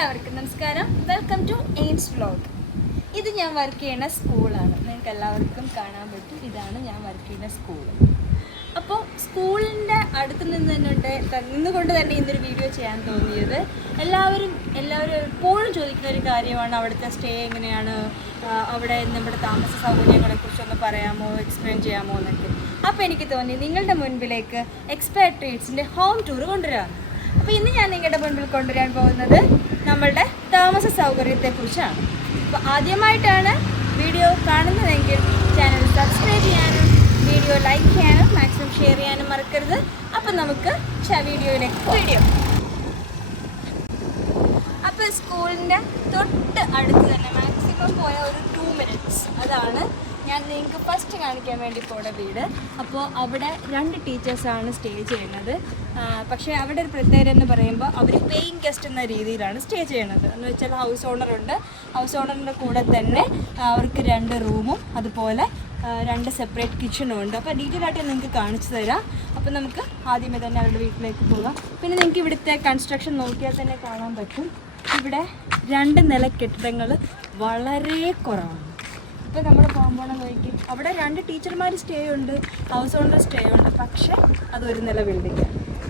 എല്ലാവർക്കും നമസ്കാരം. Welcome to aims vlog. ഇത് ഞാൻ വർക്ക് ചെയ്യുന്ന സ്കൂളാണ്. നിങ്ങൾക്ക് എല്ലാവർക്കും കാണാൻ പറ്റും. ഇതാണ് ഞാൻ വർക്ക് ചെയ്യുന്ന സ്കൂൾ. അപ്പോൾ സ്കൂളിൻ്റെ അടുത്ത് നിന്നുകൊണ്ട് തന്നെ ഇന്നൊരു വീഡിയോ ചെയ്യാൻ തോന്നിയത്, എല്ലാവരും എപ്പോഴും ചോദിക്കുന്ന ഒരു കാര്യമാണ്, അവിടുത്തെ സ്റ്റേ എങ്ങനെയാണ്, അവിടെ നമ്മുടെ താമസ സൗകര്യങ്ങളെക്കുറിച്ചൊന്ന് പറയാമോ, എക്സ്പ്ലെയിൻ ചെയ്യാമോ എന്നൊക്കെ. അപ്പോൾ എനിക്ക് തോന്നി നിങ്ങളുടെ മുൻപിലേക്ക് എക്സ്പാട്രിയേറ്റ്സിൻ്റെ ഹോം ടൂർ കൊണ്ടുവരാം. അപ്പോൾ ഇന്ന് ഞാൻ നിങ്ങളുടെ മുൻപിൽ കൊണ്ടുവരാൻ പോകുന്നത് നമ്മളുടെ താമസ സൗകര്യത്തെക്കുറിച്ചാണ്. അപ്പോൾ ആദ്യമായിട്ടാണ് വീഡിയോ കാണുന്നതെങ്കിൽ ചാനൽ സബ്സ്ക്രൈബ് ചെയ്യാനും വീഡിയോ ലൈക്ക് ചെയ്യാനും മാക്സിമം ഷെയർ ചെയ്യാനും മറക്കരുത്. അപ്പം നമുക്ക് വീഡിയോ അപ്പോൾ സ്കൂളിൻ്റെ തൊട്ട് അടുത്ത് തന്നെ മാക്സിമം പോയ ഒരു 2 minutes അതാണ് ഞാൻ നിങ്ങൾക്ക് ഫസ്റ്റ് കാണിക്കാൻ വേണ്ടി പോയ വീട്. അപ്പോൾ അവിടെ 2 ടീച്ചേഴ്സാണ് സ്റ്റേ ചെയ്യുന്നത്. പക്ഷേ അവിടെ ഒരു പ്രത്യേകത എന്ന് പറയുമ്പോൾ അവർ പേയിങ് ഗസ്റ്റ് എന്ന രീതിയിലാണ് സ്റ്റേ ചെയ്യുന്നത്. എന്ന് വെച്ചാൽ ഹൗസ് ഓണറുണ്ട്. ഹൗസ് ഓണറിൻ്റെ കൂടെ തന്നെ അവർക്ക് 2 റൂമും അതുപോലെ 2 സെപ്പറേറ്റ് കിച്ചണും ഉണ്ട്. അപ്പോൾ ഡീറ്റെയിൽ ആയിട്ട് നിങ്ങൾക്ക് കാണിച്ചു തരാം. അപ്പോൾ നമുക്ക് ആദ്യമേ തന്നെ അവരുടെ വീട്ടിലേക്ക് പോകാം. പിന്നെ നിങ്ങൾക്ക് ഇവിടുത്തെ കൺസ്ട്രക്ഷൻ നോക്കിയാൽ തന്നെ കാണാൻ പറ്റും. ഇവിടെ 2 നില കെട്ടിടങ്ങൾ വളരെ കുറവാണ്. ഇപ്പോൾ നമ്മൾ പോകുമ്പോൾ നോക്കി അവിടെ 2 ടീച്ചർമാർ സ്റ്റേ ഉണ്ട്, ഹൗസ് ഓണർ സ്റ്റേ ഉണ്ട്. പക്ഷേ അതൊരു നില ബിൽഡിങ്.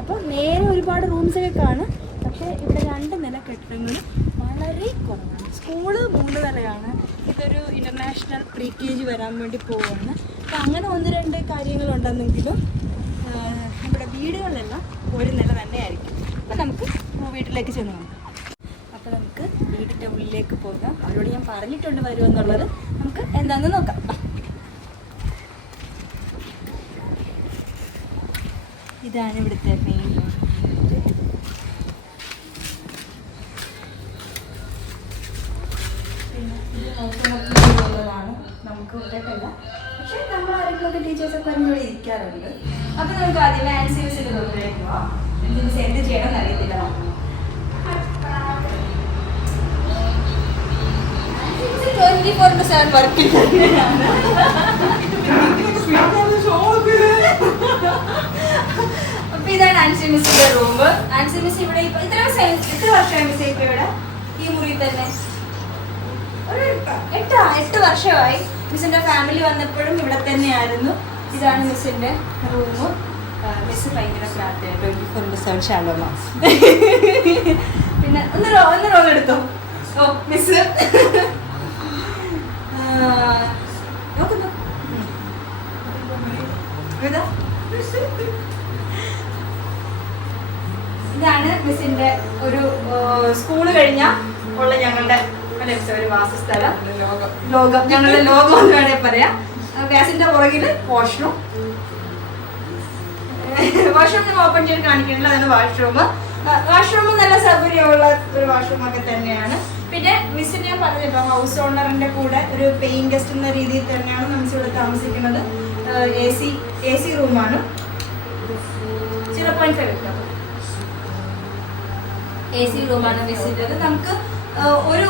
അപ്പോൾ നേരെ ഒരുപാട് റൂംസൊക്കെ കാണും. പക്ഷേ ഇവിടെ 2 നില കെട്ടിടങ്ങൾ വളരെ കുറവാണ്. സ്കൂള് 3 നിലയാണ്. ഇതൊരു ഇൻ്റർനാഷണൽ പ്രീ KG വരാൻ വേണ്ടി പോവുകയാണ്. അപ്പോൾ അങ്ങനെ 1-2 കാര്യങ്ങളുണ്ടെന്നെങ്കിലും നമ്മുടെ വീടുകളിലെല്ലാം ഒരു നില തന്നെയായിരിക്കും. അപ്പോൾ നമുക്ക് വീട്ടിലേക്ക് ചെന്ന് നോക്കാം. അപ്പോൾ നമുക്ക് വീടിൻ്റെ ഉള്ളിലേക്ക് പോകാം. അവരോട് ഞാൻ പറഞ്ഞിട്ടുണ്ട് വരുമെന്നുള്ളത്. നമുക്ക് എന്താണെന്ന് നോക്കാം. ഇതാണ് ഇവിടുത്തെ മെയിൻ ഡോർ. പിന്നെ ഇത് നോക്കുന്നതാണ് നമുക്ക് ഇട്ടല്ല. പക്ഷേ നമ്മൾ ആരെങ്കിലുമൊക്കെ ടീച്ചേഴ്സൊക്കെ വരുമ്പോൾ ഇരിക്കാറുണ്ട്. അപ്പോൾ നമുക്ക് ആദ്യം ആൻസി മിസ്സിൻ്റെ റൂമിലേക്ക് പോവാം. മിസ് എന്ത് ചെയ്യണമെന്ന് അറിയത്തില്ല. 24/7 വർക്കിംഗ്. അപ്പൊ ഇതാണ് ആൻസി മിസ്സിന്റെ റൂം. ആൻസി മിസ് ഇവിടെ എത്ര വർഷമായി മിസ് ഇപ്പൊ ഇവിടെ ഈ മുറിയിൽ തന്നെ? ഒരു 8 വർഷമായി. മിസ്സിന്റെ ഫാമിലി വന്നപ്പോഴും ഇവിടെ തന്നെയായിരുന്നു. ഇതാണ് മിസ്സിന്റെ റൂം. മിസ് ഭയങ്കര പ്രാർത്ഥന 24/7 ഷാലോമ. പിന്നെ ഒന്ന് റോൾ എടുത്തോ. ഓ മിസ് ഇതാണ് മിസ്സിന്റെ ഒരു സ്കൂള് കഴിഞ്ഞാൽ ഉള്ള ഞങ്ങളുടെ ഒരു വാസസ്ഥലം, ലോകം, ഞങ്ങളുടെ ലോകം എന്ന് വേണേ പറയാം. ഗ്യാസിന്റെ പുറകില് വാഷ്റൂം ഓപ്പൺ ചെയ്ത് കാണിക്കണില്ല. അതാണ് വാഷ്റൂം നല്ല സൗകര്യമുള്ള ഒരു വാഷ്റൂം ഒക്കെ തന്നെയാണ്. പിന്നെ മിസ്സിന് ഞാൻ പറഞ്ഞല്ലോ, ഹൗസ് ഓണറിന്റെ കൂടെ ഒരു പേയിങ് ഗസ്റ്റ് എന്ന രീതിയിൽ തന്നെയാണ് മിസ് ഇവിടെ താമസിക്കുന്നത്. AC റൂമാണ്. 0.5 AC റൂമാണ് മിസ്സിൻ്റെത്. നമുക്ക് ഒരു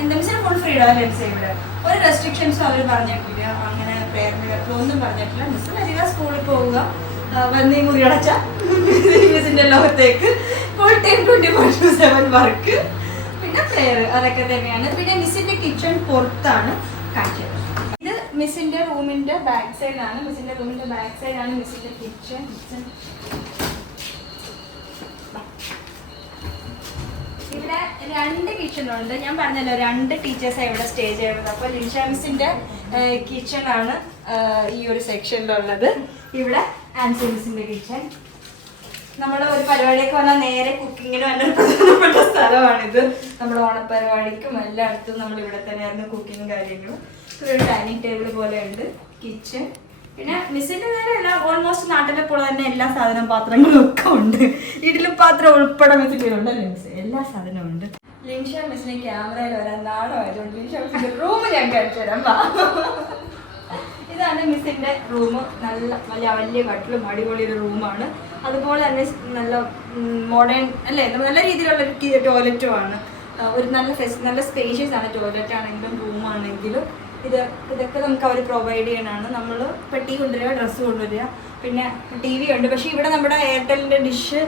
എന്താ മിസ്സിന് ഫുൾ ഫ്രീഡം അല്ലേ മിസ്? ഇവിടെ ഒരു റെസ്ട്രിക്ഷൻസും അവർ പറഞ്ഞിട്ടില്ല. അങ്ങനെ പേരന്റ് ഒന്നും പറഞ്ഞിട്ടില്ല. മിസ് വരിക, സ്കൂളിൽ പോവുക, വന്ന് മുറി അടച്ച മിസ്സിന്റെ ലോകത്തേക്ക് ഫുൾ ടൈം 24/7 വർക്ക്, പിന്നെ പ്രെയർ, അതൊക്കെ തന്നെയാണ്. പിന്നെ മിസ്സിന്റെ കിച്ചൺ പുറത്താണ് കാണിച്ചത്. ഇത് മിസ്സിന്റെ റൂമിന്റെ ബാക്ക് സൈഡാണ്. മിസ്സിന്റെ കിച്ചൺ. ഇവിടെ 2 കിച്ചണുണ്ട്. ഞാൻ പറഞ്ഞല്ലോ 2 ടീച്ചേഴ്സാണ് ഇവിടെ സ്റ്റേ ചെയ്യുന്നത്. അപ്പോൾ ലിൻഷ മിസ്സിന്റെ കിച്ചണാണ് ഈ ഒരു സെക്ഷനിലുള്ളത്. ഇവിടെ ആൻസി മിസ്സിന്റെ കിച്ചൺ. നമ്മൾ ഒരു പരിപാടിയൊക്കെ വന്നാൽ നേരെ കുക്കിങ്ങിന് തന്നെ പ്രധാനപ്പെട്ട സ്ഥലമാണിത്. നമ്മുടെ ഓണപ്പരിപാടിക്കും എല്ലായിടത്തും നമ്മൾ ഇവിടെ തന്നെയായിരുന്നു കുക്കിങ്ങും കാര്യങ്ങളും. ഒരു ഡൈനിങ് ടേബിൾ പോലെ ഉണ്ട്, കിച്ചൺ. പിന്നെ മിസ്സിന്റെ നേരെ ഓൾമോസ്റ്റ് നാട്ടിലെ പോലെ തന്നെ എല്ലാ പാത്രങ്ങളും ഒക്കെ ഉണ്ട്. ഇഡ്ഡലി പാത്രം ഉൾപ്പെടെ മിസ്സിലുണ്ട്. മിസ് എല്ലാ സാധനവും ഉണ്ട്. ലിൻഷ മിസ്സിന് ക്യാമറയിൽ വരാൻ നാണമായതുകൊണ്ട് ലിൻഷ മിസ്സിന്റെ റൂം ഞാൻ കാണിച്ചു തരാം. ഇതാണ് മിസ്സിന്റെ റൂം. വലിയ കട്ടിലും അടിപൊളി ഒരു റൂമാണ്. അതുപോലെ തന്നെ നല്ല മോഡേൺ അല്ലേ, നല്ല രീതിയിലുള്ള ഒരു ടോയ്ലറ്റുമാണ്. ഒരു നല്ല സ്പേഷ്യസ് ആണ്. ടോയ്ലറ്റ് ആണെങ്കിലും റൂമാണെങ്കിലും ഇതൊക്കെ നമുക്ക് അവർ പ്രൊവൈഡ് ചെയ്യണതാണ്. നമ്മൾ പെട്ടി കൊണ്ടുവരിക, ഡ്രസ്സ് കൊണ്ടുവരിക, പിന്നെ TV ഉണ്ട്. പക്ഷേ ഇവിടെ നമ്മുടെ എയർടെല്ലിൻ്റെ ഡിഷ്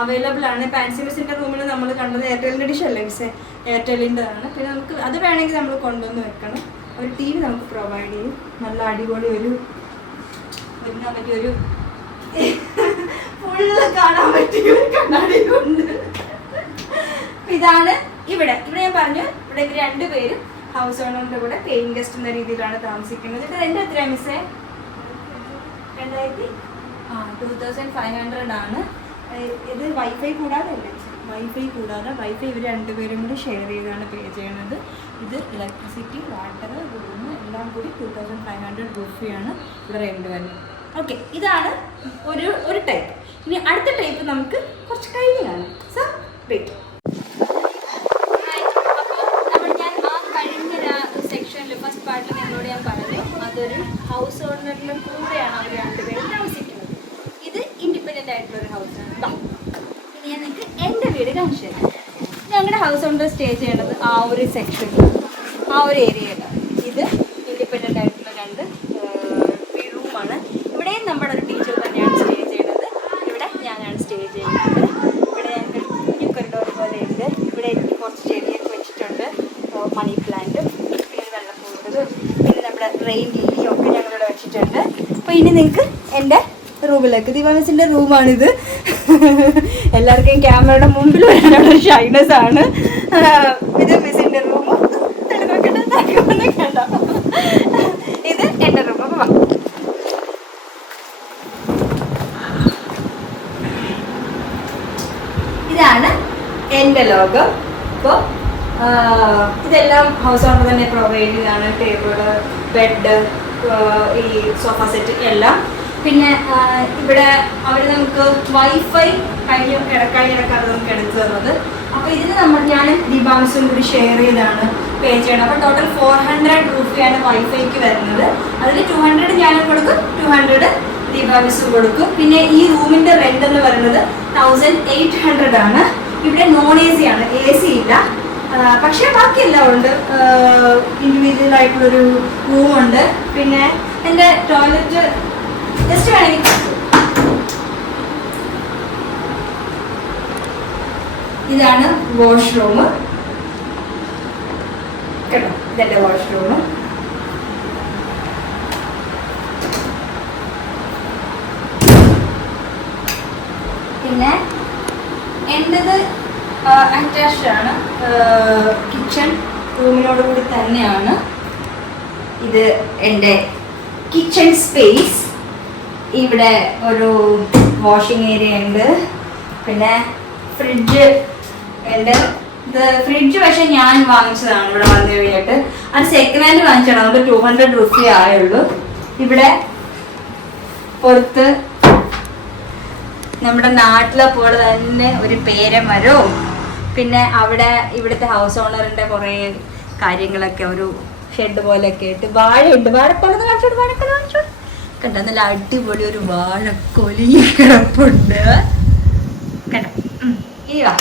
അവൈലബിൾ ആണ്. ആൻസി മിസ്സിൻ്റെ റൂമിൽ നമ്മൾ കണ്ടത് എയർടെലിൻ്റെ ഡിഷ് അല്ലേ മിസ്സേ, എയർടെലിൻ്റെതാണ്. പിന്നെ നമുക്ക് അത് വേണമെങ്കിൽ നമ്മൾ കൊണ്ടുവന്ന് വെക്കണം. ഒരു ടി വി നമുക്ക് പ്രൊവൈഡ് ചെയ്യും, നല്ല അടിപൊളി ഒരുങ്ങാൻ പറ്റിയൊരു ഫുള്ള് കാണാൻ പറ്റിയ ഒരു കണ്ണാടി കൊണ്ട്. ഇതാണ് ഇവിടെ ഞാൻ പറഞ്ഞു, ഇവിടെ ഇവർ രണ്ടുപേരും ഹൗസ് ഓണറിൻ്റെ കൂടെ പേയിങ് ഗസ്റ്റ് എന്ന രീതിയിലാണ് താമസിക്കുന്നത്. ഇത് എൻ്റെ എത്രയാണ് മിസ്സേ? 2500 ആണ്. ഇത് വൈഫൈ കൂടാതെ അല്ലേ? വൈഫൈ കൂടാതെ, വൈഫൈ ഇവർ രണ്ടുപേരും കൂടി ഷെയർ ചെയ്താണ് പേ ചെയ്യണത്. ഇത് ഇലക്ട്രിസിറ്റി, വാട്ടർ, റൂം എല്ലാം കൂടി 2500 രൂപയാണ് ഇവിടെ റെൻറ്റ് വരുന്നത്. ഓക്കെ, ഇതാണ് ഒരു ടൈപ്പ്. ഇനി അടുത്ത ടൈപ്പ് നമുക്ക് കുറച്ച് കഴിഞ്ഞ് കാണാം. So wait. ഫസ്റ്റ് പാർട്ടിൽ നിങ്ങളോട് ഞാൻ പറഞ്ഞു, അതൊരു ഹൗസ് ഓണറിൻ്റെ കൂടെയാണ് അവർ രണ്ടുപേരും താമസിക്കുന്നത്. ഇത് ഇൻഡിപെൻഡൻ്റ് ആയിട്ടുള്ളൊരു ഹൗസാണ്. ഇനി ഞാൻ നിങ്ങൾക്ക് എൻ്റെ വീട് കാണിച്ചു തരാം. ഞങ്ങളുടെ ഹൗസ് ഓണർ സ്റ്റേ ചെയ്യണത് ആ ഒരു സെക്ഷനിൽ, ആ ഒരു ഏരിയയിലാണ്. ഇത് ഇൻഡിപെൻഡൻ്റ് ആയിട്ടുള്ള 2 റൂമാണ്. ഇവിടെയും നമ്മുടെ ഒരു ടീച്ചർ തന്നെയാണ് സ്റ്റേ ചെയ്യുന്നത്. ഇവിടെ ഞാനാണ് സ്റ്റേ ചെയ്യുന്നത്. ഇവിടെ ഞങ്ങൾക്ക് കുഞ്ഞു കൊറിഡോർ പോലെ ഉണ്ട്. ഇവിടെ എനിക്ക് കുറച്ച് ചെടിയൊക്കെ വെച്ചിട്ടുണ്ട്, മണി പ്ലാന്റും പിന്നെ നമ്മുടെ റെയിൻ ലില്ലിയും ഒക്കെ ഞങ്ങളിവിടെ വെച്ചിട്ടുണ്ട്. അപ്പോൾ ഇനി നിങ്ങൾക്ക് എൻ്റെ റൂമിലേക്ക്, ദീപ മിസ്സിൻ്റെ റൂമാണിത്. എല്ലാവർക്കും ക്യാമറയുടെ മുമ്പിൽ വരാനുള്ള ഒരു ഷൈനസ് ആണ്. ഇത് മിസ്സിൻ്റെ റൂം. കണ്ടോ, ഇത് എൻ്റെ റൂം. അപ്പോൾ ഇതാണ് എൻ്റെ ലോകം. അപ്പോൾ ഇതെല്ലാം ഹൗസ് ഓണർ തന്നെ പ്രൊവൈഡ് ചെയ്താണ്. ടേബിള്, ബെഡ്, ഈ സോഫ സെറ്റ് എല്ലാം. പിന്നെ ഇവിടെ അവർ നമുക്ക് വൈഫൈ ഇടക്കാതെ നമുക്ക് എടുത്തു തന്നത്. അപ്പോൾ ഇതിന് ഞാനും ദീപാംശും കൂടി ഷെയർ ചെയ്താണ് പേ ചെയ്യണം. അപ്പോൾ ടോട്ടൽ 400 രൂപയാണ് വൈഫൈക്ക് വരുന്നത്. അതിൽ 200 ഞാനും കൊടുക്കും, 200 ദീപാംശും കൊടുക്കും. പിന്നെ ഈ റൂമിൻ്റെ റെൻ്റ് എന്ന് പറയുന്നത് 1800 ആണ്. ഇവിടെ നോൺ AC ആണ്, AC ഇല്ല. പക്ഷേ ബാക്കിയെല്ലാം ഉണ്ട്. ഇൻഡിവിജ്വൽ ആയിട്ടുള്ളൊരു റൂമുണ്ട്. പിന്നെ എൻ്റെ ടോയ്ലറ്റ് ജസ്റ്റ് വേണമെങ്കിൽ ഇതാണ് വാഷ്റൂം കേട്ടോ. ഇതെൻ്റെ വാഷ്റൂം. പിന്നെ എൻ്റെത് അറ്റാച്ച്ഡ് ആണ്, കിച്ചൺ റൂമിനോട് കൂടി തന്നെയാണ്. ഇത് എൻ്റെ കിച്ചൺ സ്പേസ്. ഇവിടെ ഒരു വാഷിംഗ് ഏരിയ ഉണ്ട്. പിന്നെ ഫ്രിഡ്ജ് ഉണ്ട്. ഇത് ഫ്രിഡ്ജ് പക്ഷെ ഞാൻ വാങ്ങിച്ചതാണ് ഇവിടെ വന്നു കഴിഞ്ഞിട്ട്. അത് സെക്കൻഡ് ഹാൻഡ് വാങ്ങിച്ചതാണ്, അതുകൊണ്ട് 200 രൂപ ആയുള്ളൂ. ഇവിടെ പുറത്ത് നമ്മുടെ നാട്ടിലെ പോലെ തന്നെ ഒരു പേരമരവും, പിന്നെ അവിടെ ഇവിടുത്തെ ഹൗസ് ഓണറിൻ്റെ കുറേ കാര്യങ്ങളൊക്കെ ഒരു ഷെഡ് പോലെയൊക്കെ ഇട്ട് വാഴയുണ്ട്. വാഴക്കൊല കാണിച്ചോട്, വാഴക്കൊല കാണിച്ചോട് കണ്ടോ. നല്ല അടിപൊളി ഒരു വാഴക്കൊലി കിടപ്പുണ്ട് കേട്ടോ.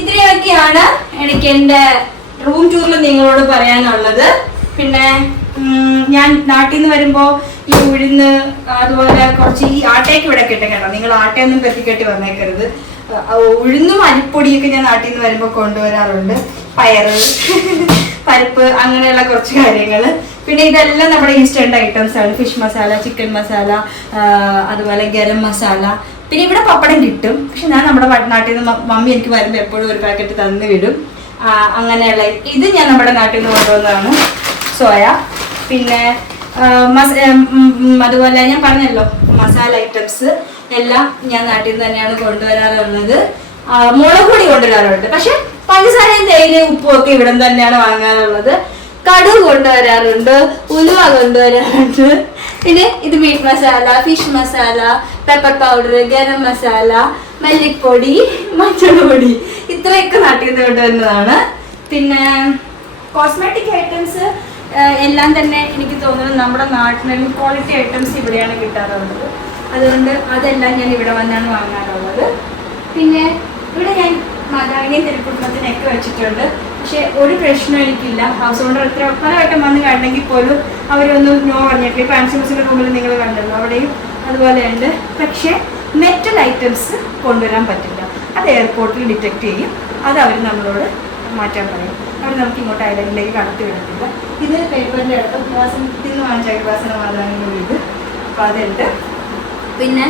ഇത്രയൊക്കെയാണ് എനിക്ക് എൻ്റെ റൂം ടൂറിൽ നിങ്ങളോട് പറയാനുള്ളത്. പിന്നെ ഞാൻ നാട്ടിൽ നിന്ന് വരുമ്പോൾ ഈ ഉഴുന്ന് അതുപോലെ കുറച്ച് ഈ ആട്ടയൊക്കെ ഇവിടെ കിട്ടും കേട്ടോ. നിങ്ങൾ ആട്ടയൊന്നും പെറ്റിക്കെട്ടി വന്നേക്കരുത്. ഉഴുന്നും അരിപ്പൊടിയൊക്കെ ഞാൻ നാട്ടിൽ നിന്ന് വരുമ്പോൾ കൊണ്ടുവരാറുണ്ട്. പയറ്, പരിപ്പ്, അങ്ങനെയുള്ള കുറച്ച് കാര്യങ്ങൾ. പിന്നെ ഇതെല്ലാം നമ്മുടെ ഇൻസ്റ്റന്റ് ഐറ്റംസ് ആണ്. ഫിഷ് മസാല, ചിക്കൻ മസാല, അതുപോലെ ഗരം മസാല. പിന്നെ ഇവിടെ പപ്പടം കിട്ടും. പക്ഷെ ഞാൻ നമ്മുടെ നാട്ടിൽ നിന്ന് മമ്മി എനിക്ക് വരുമ്പോൾ എപ്പോഴും ഒരു പാക്കറ്റ് തന്നു വിടും. അങ്ങനെയുള്ള ഇത് ഞാൻ നമ്മുടെ നാട്ടിൽ നിന്ന് കൊണ്ടുവന്നതാണ്, സോയ. പിന്നെ അതുപോലെ ഞാൻ പറഞ്ഞല്ലോ മസാല ഐറ്റംസ് എല്ലാം ഞാൻ നാട്ടിൽ നിന്ന് തന്നെയാണ് കൊണ്ടുവരാറുള്ളത്. മുളക് പൊടി കൊണ്ടുവരാറുണ്ട്, പക്ഷെ പഞ്ചസാരയും തേയിലയും ഉപ്പും ഒക്കെ ഇവിടെ തന്നെയാണ് വാങ്ങാറുള്ളത്. കടുക് കൊണ്ടുവരാറുണ്ട്, ഉലുവ കൊണ്ടുവരാറുണ്ട്. പിന്നെ ഇത് meat masala, fish masala, pepper powder, garam masala, മല്ലിപ്പൊടി, മഞ്ഞൾപ്പൊടി, ഇത്രയൊക്കെ നാട്ടിൽ നിന്ന് കൊണ്ടുവരുന്നതാണ്. പിന്നെ കോസ്മെറ്റിക് ഐറ്റംസ് എല്ലാം തന്നെ എനിക്ക് തോന്നുന്നു നമ്മുടെ നാട്ടിലും ക്വാളിറ്റി ഐറ്റംസ് ഇവിടെയാണ് കിട്ടാറുള്ളത്. അതുകൊണ്ട് അതെല്ലാം ഞാൻ ഇവിടെ വന്നാണ് വാങ്ങാറുള്ളത്. പിന്നെ ഇവിടെ ഞാൻ മാതാവിനെയും തിരുക്കുടുംബത്തിനൊക്കെ വെച്ചിട്ടുണ്ട്. പക്ഷെ ഒരു പ്രശ്നം എനിക്കില്ല. ഹൗസ് ഓണർ എത്ര പലവട്ടം വന്ന് കണ്ടെങ്കിൽ പോലും അവരൊന്നും നോ പറഞ്ഞിട്ടില്ല. ഇപ്പോൾ ആൻസിമസിൻ്റെ റൂമിൽ നിങ്ങൾ കണ്ടല്ലോ, അവിടെയും അതുപോലെ ഉണ്ട്. പക്ഷേ മെറ്റൽ ഐറ്റംസ് കൊണ്ടുവരാൻ പറ്റില്ല. അത് അത് എയർപോർട്ടിൽ ഡിറ്റക്ട് ചെയ്യും. അത് അവർ നമ്മളോട് മാറ്റാൻ പറയും. അവർ നമുക്ക് ഇങ്ങോട്ട് ഐലൻഡിലേക്ക് കടത്തി വിടത്തില്ല. ഇതിന് പേപ്പറിൻ്റെ അടുത്ത് വാസനത്തിൽ നിന്ന് വാങ്ങിച്ച വാസന മാതാവിനുള്ള ഇത്. അപ്പോൾ അതുണ്ട്. പിന്നെ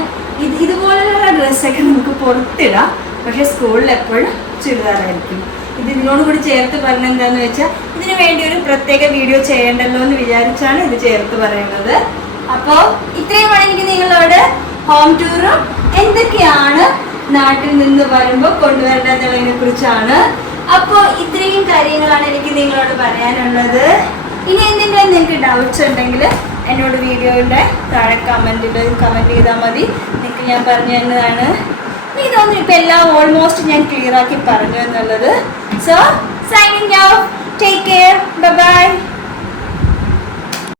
ഇതുപോലെയുള്ള ഡ്രസ്സൊക്കെ നമുക്ക് പുറത്തിടാം, പക്ഷേ സ്കൂളിൽ എപ്പോഴും ചുരിദാറായിരിക്കും. ഇതിനോട് കൂടി ചേർത്ത് പറഞ്ഞത് എന്താണെന്ന് വെച്ചാൽ ഇതിനു വേണ്ടി ഒരു പ്രത്യേക വീഡിയോ ചെയ്യേണ്ടല്ലോ എന്ന് വിചാരിച്ചാണ് ഇത് ചേർത്ത് പറയുന്നത്. അപ്പോൾ ഇത്രയുമാണ് എനിക്ക് നിങ്ങളോട് ഹോം ടൂറും എന്തൊക്കെയാണ് നാട്ടിൽ നിന്ന് വരുമ്പോൾ കൊണ്ടുവരേണ്ടതിനെ കുറിച്ചാണ്. അപ്പോൾ ഇത്രയും കാര്യങ്ങളാണ് എനിക്ക് നിങ്ങളോട് പറയാനുള്ളത്. ഇനി എന്തെങ്കിലും നിങ്ങൾക്ക് ഡൗട്ട്സ് ഉണ്ടെങ്കിൽ എന്നോട് വീഡിയോയുടെ താഴെ കമൻറ്റ് ചെയ്താൽ മതി. നിങ്ങൾക്ക് ഞാൻ പറഞ്ഞു തന്നതാണ്. എനിക്ക് തോന്നുന്നു ഇപ്പം എല്ലാം ഓൾമോസ്റ്റ് ഞാൻ ക്ലിയർ ആക്കി പറഞ്ഞു എന്നുള്ളത്. So signing out. Take care. Bye bye.